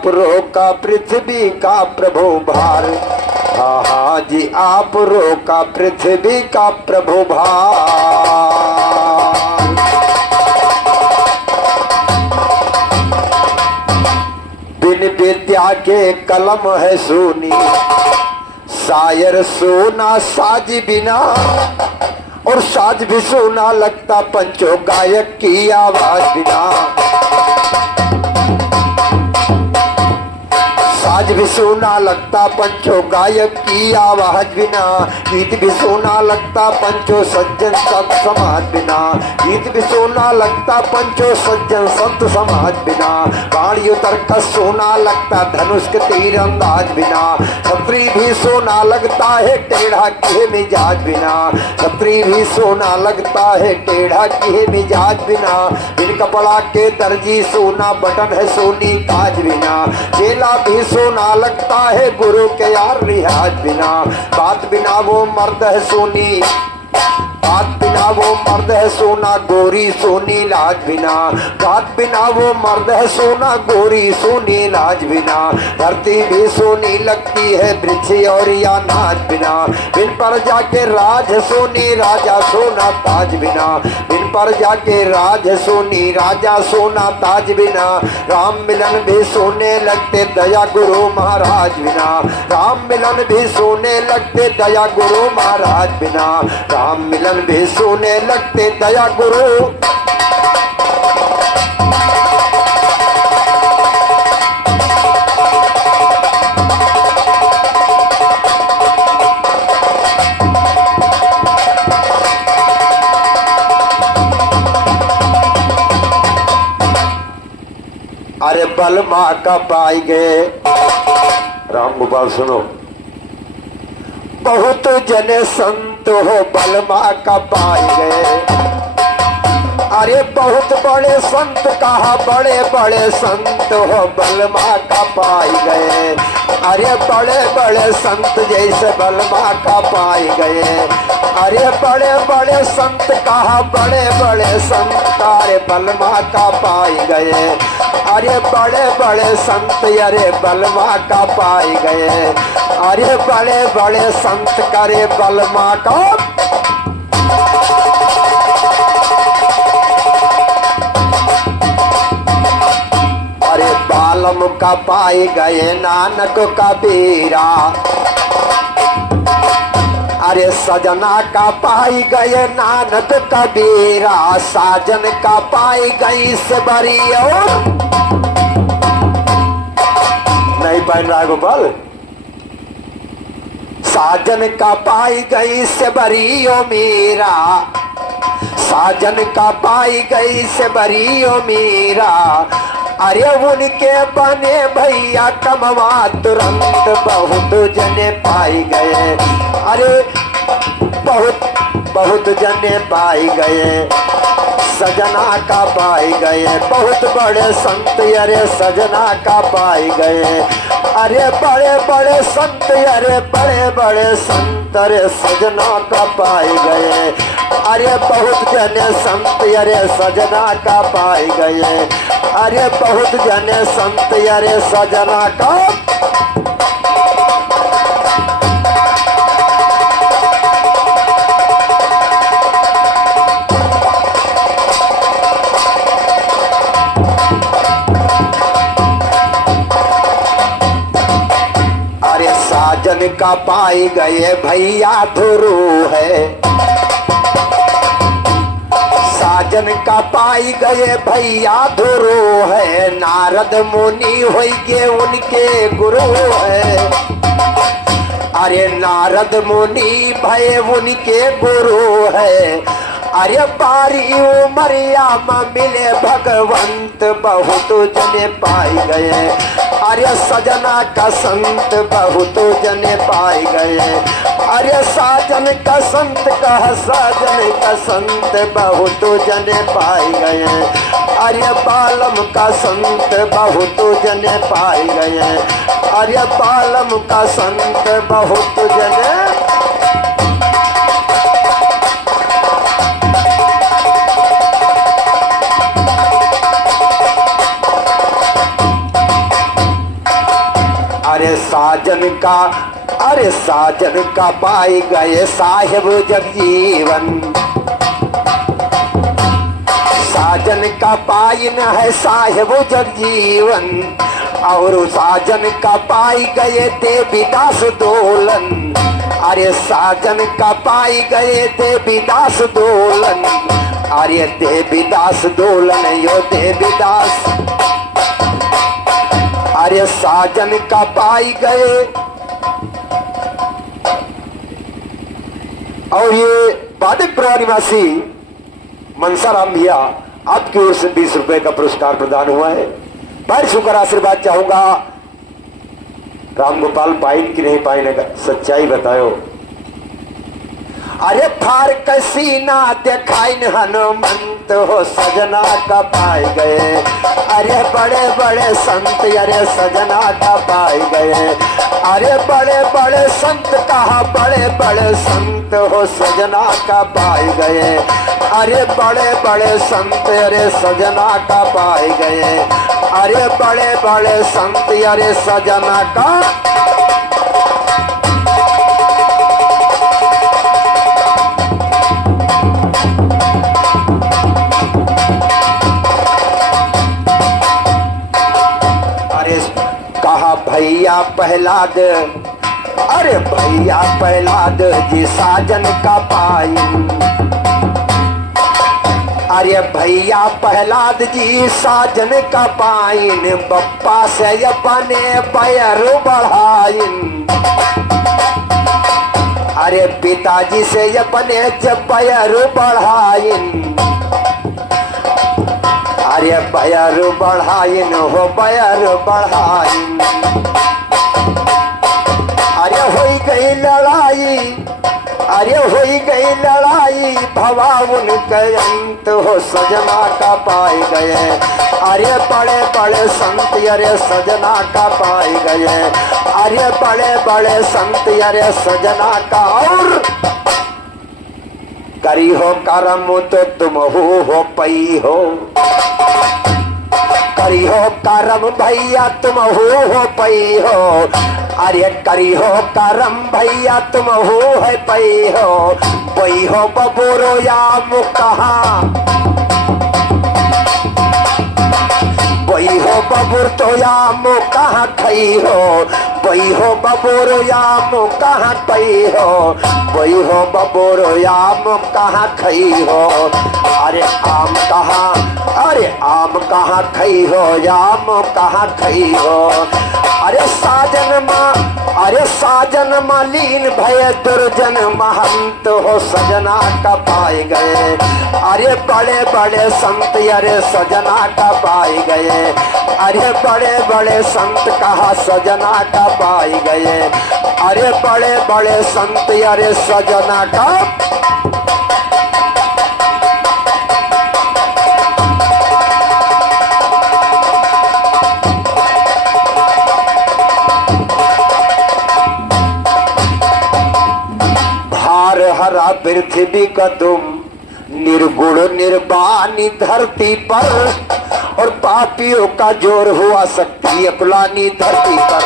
आप रोका पृथ्वी का प्रभु भार। हाँ जी आप रोका पृथ्वी का प्रभु भार। बिन विद्या के कलम है सूनी, शायर सोना साज बिना, और साज भी सोना लगता पंचो गायक की आवाज बिना। साज भी सोना लगता पंचो गायक की आवाज बिना, गीत भी सोना लगता पंचो सज्जन संत समाज बिना। गीत भी सोना लगता पंचो सज्जन संत समाज बिना। गाड़ियों तरकस सोना लगता धनुष के तीर अंदाज बिना। छतरी भी सोना लगता है टेढ़ा के मिजाज बिना। छतरी भी सोना लगता है टेढ़ा के मिजाज बिना। बिन कपड़ा के दर्जी सोना बटन है सोनी काज बिना। चेला भी सोना लगता है गुरु के यार लिहाज बिना। बात बिना वो मर्द है सोनी, बात बिना वो मर्द है सोना गोरी सोनी लाज बिना। बात बिना वो मर्द है सोना गोरी सोनी लाज बिना। धरती भी सोनी लगती है वृक्ष और या नाच बिना। बिन पर जाके राज सोनी राजा सोना ताज बिना। बिन पर जाके राज सोनी राजा सोना ताज बिना। राम मिलन भी सोने लगते दया गुरु महाराज बिना। राम मिलन भी सोने लगते दया गुरु महाराज बिना। राम मिलन भी सोने लगते दया गुरु। अरे बलमा का पाई गए, राम गोपाल सुनो, बहुत जने संत हो बलमा का पाए गए। अरे बहुत बड़े संत कहा बड़े बड़े संत हो बलमा का पाए गए। अरे बड़े बड़े संत जैसे बलमा का पाए गए। अरे बड़े बड़े संत कहा बड़े बड़े संत अरे बलमा का पाए गए। अरे बड़े बड़े संत अरे बलमा का पाए गए। अरे बड़े बड़े संत करे बलमा का। अरे बालम का पाए गए नानक कबीरा। अरे सजना का पाई गए नानक कबीरा। साजन का पाई गई से बरी और नहीं पहन रहा गोपाल। साजन का पाई गई से बरी ओ मीरा। साजन का पाई गई से बरी ओ मीरा। अरे उनके बने भैया कमवा तुरंत बहुत जने पाई गए। अरे बहुत बहुत जने पाई गए। सजना का पाई गए बहुत बड़े संत अरे सजना का पाई गए। अरे बड़े बड़े संत अरे बड़े बड़े संत अरे सजना का पाई गए। अरे बहुत जने संत अरे सजना का पाई गए। अरे बहुत जने संत अरे सजना का। साजन का पाई गए भैया धुरु है। साजन का पाई गए भैया धुरु है। नारद मुनि होइगे उनके गुरु है। अरे नारद मुनि भय उनके गुरु है। अरे बारी उमरिया में मिले भगवंत बहुत जने पाई गए। अरे सजना का संत बहुत जने पाई गए। अरे साजन का संत कह साजन का संत बहुत जने पाई गए। अरे बालम का संत बहुत जने पाई गए। अरे बालम का संत बहुत जने। अरे साजन का पाई गए साहेब जगजीवन, साजन का पाई न है साहेब जगजीवन, और साजन का पाई गए देवीदास दोलन। अरे साजन का पाई गए देवीदास दोलन, अरे देवीदास दोलन यो देवीदास। अरे साजन का पाई गए। और ये बादकपुरा निवासी मनसाराम भैया आपकी ओर से 20 रुपए का पुरस्कार प्रदान हुआ है। पैर छूकर आशीर्वाद चाहूंगा। राम गोपाल पाइन की नहीं पाइन का सच्चाई बताओ। अरे फार कसीना देखाइन हनुमंत हो सजना का पाए गए। अरे बड़े बड़े संत अरे सजना का पाए गए। अरे बड़े बड़े संत कहा बड़े बड़े संत हो सजना का पाए गए। अरे बड़े बड़े संत अरे सजना का पाए गए। अरे बड़े बड़े संत अरे सजना का। भैया प्रहलाद, अरे भैया प्रहलाद जी साजन का पाई। अरे भैया प्रहलाद जी साजन का पाइन, बप्पा से अपने पैर बढ़ाइन। अरे पिताजी से अपने पैर बढ़ाइन। अरे पैर बढ़ाइन हो पैर बढ़ाइन। अरे होई गई लड़ाई, अरे होई गई लड़ाई भवाउन के अंत हो सजना का पाए गए। अरे बड़े बड़े संत अरे सजना का पाए गए। अरे बड़े बड़े संत अरे सजना का। और करी हो करम तो तुम हो पई हो। करी हो करम भैया तुम हो पई हो। अरे करी हो करम भैया तुम हो है पई हो। पई हो बबूरो या मुकहा। पई हो बबूर तो या मुकहा खई हो। पई हो बबूरो या मुकहा पई हो। पई हो बबूरो या मुकहा खई हो। अरे आम कहा, अरे आम कहाँ खई हो, आम कहाँ खई हो। अरे साजन माँ, अरे साजन मालीन भय दुर्जन महंत हो सजना का पाए गए। अरे बड़े बड़े संत अरे सजना का पाए गए। अरे बड़े बड़े संत कहा सजना का पाए गए। अरे बड़े बड़े संत अरे सजना का। हरा पृथ्वी का तुम निर्गुण निर्वाणी धरती पर, और पापियों का जोर हुआ शक्ति अकुलानी धरती पर।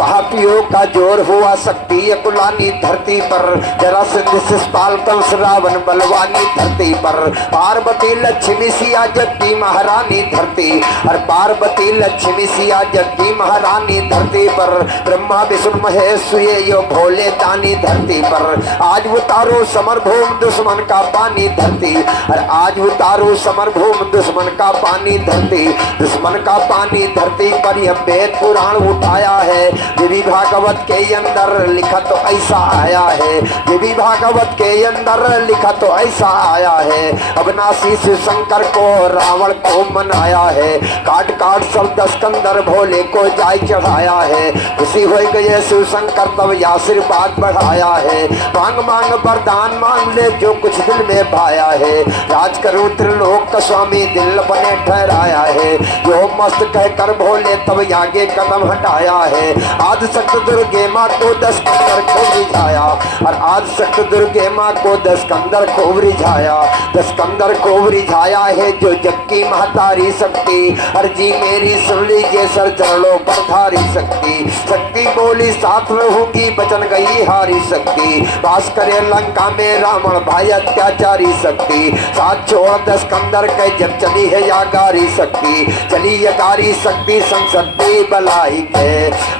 पापियों का जोर हुआ शक्ति अकुलानी धरती पर। जरा शिषपाल कंस रावण बलवानी धरती पर। पार्वती लक्ष्मी सिया जगती महारानी धरती। और पार्वती लक्ष्मी सिया जगती महारानी धरती पर। ब्रह्मा विष्णु महेश ये यो भोले दानी धरती पर। आज उतारो समरभूम दुश्मन का पानी धरती। और आज उतारो समरभूम दुश्मन का पानी धरती। दुश्मन का पानी धरती पर यह वेद पुराण उठाया है। देवी भागवत के अंदर लिखा तो ऐसा आया है। देवी भागवत के अंदर लिखा तो ऐसा आया है। अविनाशी शिव शंकर को रावण को मनाया है। काट काट सब दस्कंदर भोले को जाय चढ़ाया है। खुशी हो गए शिव शंकर तब आशीर्वाद बढ़ाया है। मांग मांग वरदान मांग ले जो कुछ दिल में भाया है। राज करो त्रिलोक का स्वामी दिल बने ठहराया है। जो मस्त कहकर भोले तब आगे कदम हटाया है। आज शक्त दुर्गे माँ को 10 कंदर खूब रिझाया, और आज शक्त दुर्गे माँ को 10 कंदर खूब रिझाया, 10 कंदर खूब रिझाया है जो जग की महतारी शक्ति। अर्जी मेरी सुन लीजिए सर चरणों पर धारी शक्ति। शक्ति बोली साथ रहूंगी बचन गई हारी शक्ति। वास करे लंका में रावण भाई अत्याचारी शक्ति। साथ छोड़ 10 कंदर के जब चली है यागारी शक्ति। चली यागारी शक्ति संसद पे बलाई के,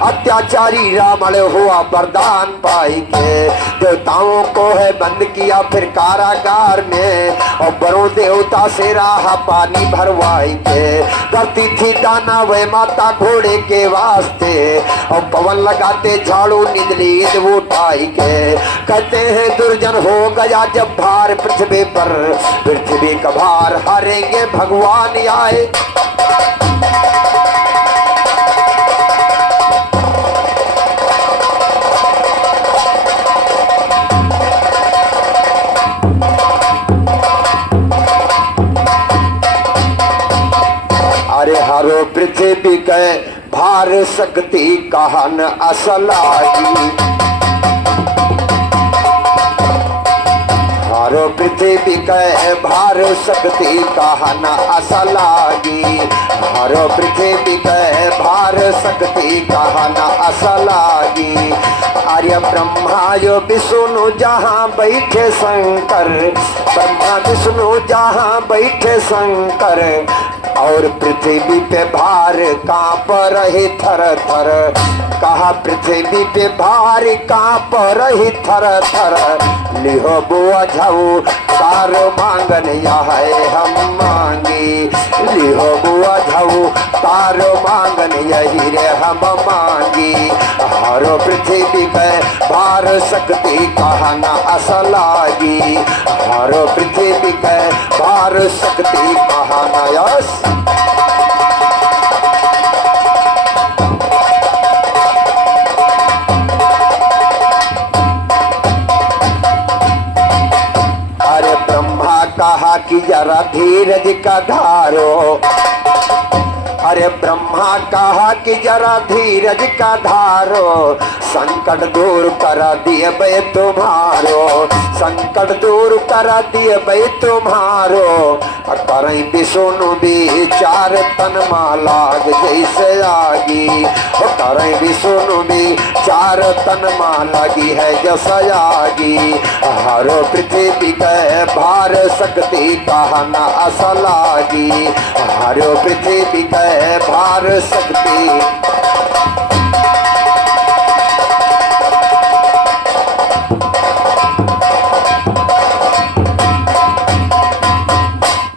अत्याचारी रावण हुआ वरदान पाई के। देवताओं को है बंद किया फिर कारागार में, और बड़ों देवता से राह पानी भरवाई के। करती थी दाना वे माता घोड़े के वास्ते, और पवन लगाते झाड़ू निदली ईद उठाई के। कहते हैं दुर्जन हो गया जब भार पृथ्वी पर, पृथ्वी का भार हारेंगे भगवान आए। अरे हरो पृथ्वी के भार शक्ति कहन असलागी। हरो पृथ्वी के भार शक्ति कहन असलागी। हरो पृथ्वी के भार शक्ति कहन असलागी। आर्य ब्रह्मा यो विष्णु जहाँ बैठे शंकर, ब्रह्मा विष्णु जहाँ बैठे शंकर, और पृथ्वी पे भार कांप रही थर थर। कहा पृथ्वी पे भार कांप रही थर थर। लिहो बुआ झाऊ तार मांगन यह हम मांगी। लिहो बुआ झाऊ तार मांगन यही रे हम मांगी। हरो पृथ्वी पे भार शक्ति कहना असलागी। हरो पृथ्वी पे भार शक्ति कहना यस। अरे ब्रह्मा कहा कि जरा धीरज का धारो। अरे ब्रह्मा कहा कि जरा धीरज का धारो। संकट दूर करा दिए बे तुम्हारो। संकट दूर करा दिए बे तुम्हारो। करें विष्णु विचार तन मालाग जैसे आगी। करें विष्णु विचार तन मालागी है जैसा आगी। हरो पृथ्वी के भार शक्ति कहना असलागी। हरो पृथ्वी के भार शक्ति